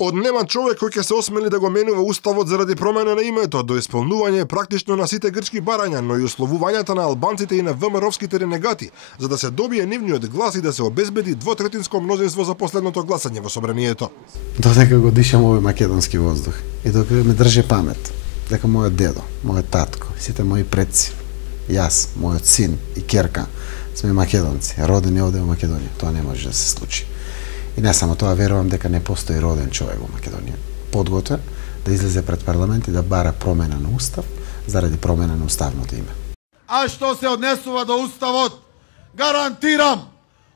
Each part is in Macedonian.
Од нема човек кој ќе се осмели да го менува уставот заради промена на името, до исполнување практично на сите грчки барања, но и условувањата на албанците и на ВМРО-вските ренегати, за да се добие нивниот глас и да се обезбеди двотретинско мнозинство за последното гласање во собранието. Додека го дишам овој македонски воздух и додека ме држи памет дека мојот дедо, мојот татко, сите мои предци, јас, мојот син и ќерка сме македонци, родени овде во Македонија, тоа не може да се случи. И не само тоа, верувам дека не постои роден човек во Македонија подготвен да излезе пред парламент и да бара промена на устав заради промена на уставното име. А што се однесува до уставот, гарантирам,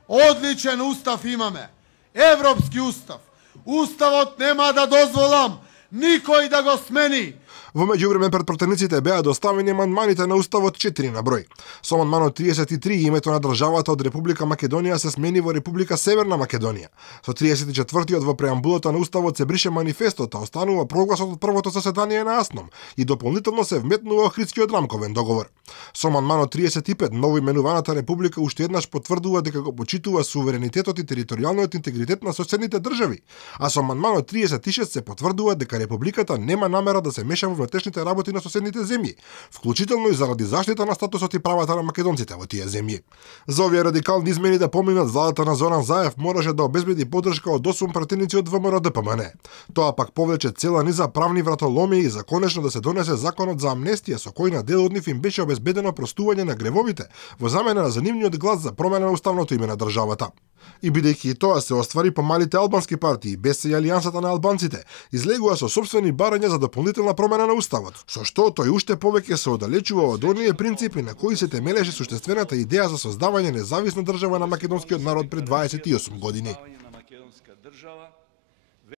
одличен устав имаме. Европски устав. Уставот нема да дозволам никој да го смени. Во меѓувреме пред пратениците беа доставени амандманите на уставот 4 на број. Со амандманот 33 името на државата од Република Македонија се смени во Република Северна Македонија. Со 34-тиот во преамбулата на уставот се брише манифестот, а останува прогласот од првото заседание на АСНОМ и дополнително се вметнува Охридскиот рамковен договор. Со амандманот 35 новоименуваната република уште еднаш потврдува дека го почитува суверенитетот и територијалниот интегритет на соседните држави, а со амандманот 36 се потврдува дека републиката нема намера да се меша во внатрешните работи на соседните земји, вклучително и заради заштита на статусот и правата на македонците во тие земји. За овие радикални измени да поминат, владата на Зоран Заев можеше да обезбеди поддршка од 8 пратеници од ВМРО-ДПМН. Тоа пак повлече цела низа правни вратоломи и за конечно да се донесе законот за амнестија со кој на дел од нив им беше обезбедено простување на гревовите во замена за нивниот глас за промена на уставното име на државата. И бидејќи и тоа се оствари, помалите албански партии, БЕС и Алијансата на албанците, излегува со сопствени барања за дополнителна промена на уставот, со што тој уште повеќе се оддалечува од оние принципи на кои се темелеше суштествената идеја за создавање независна држава на македонскиот народ пред 28 години.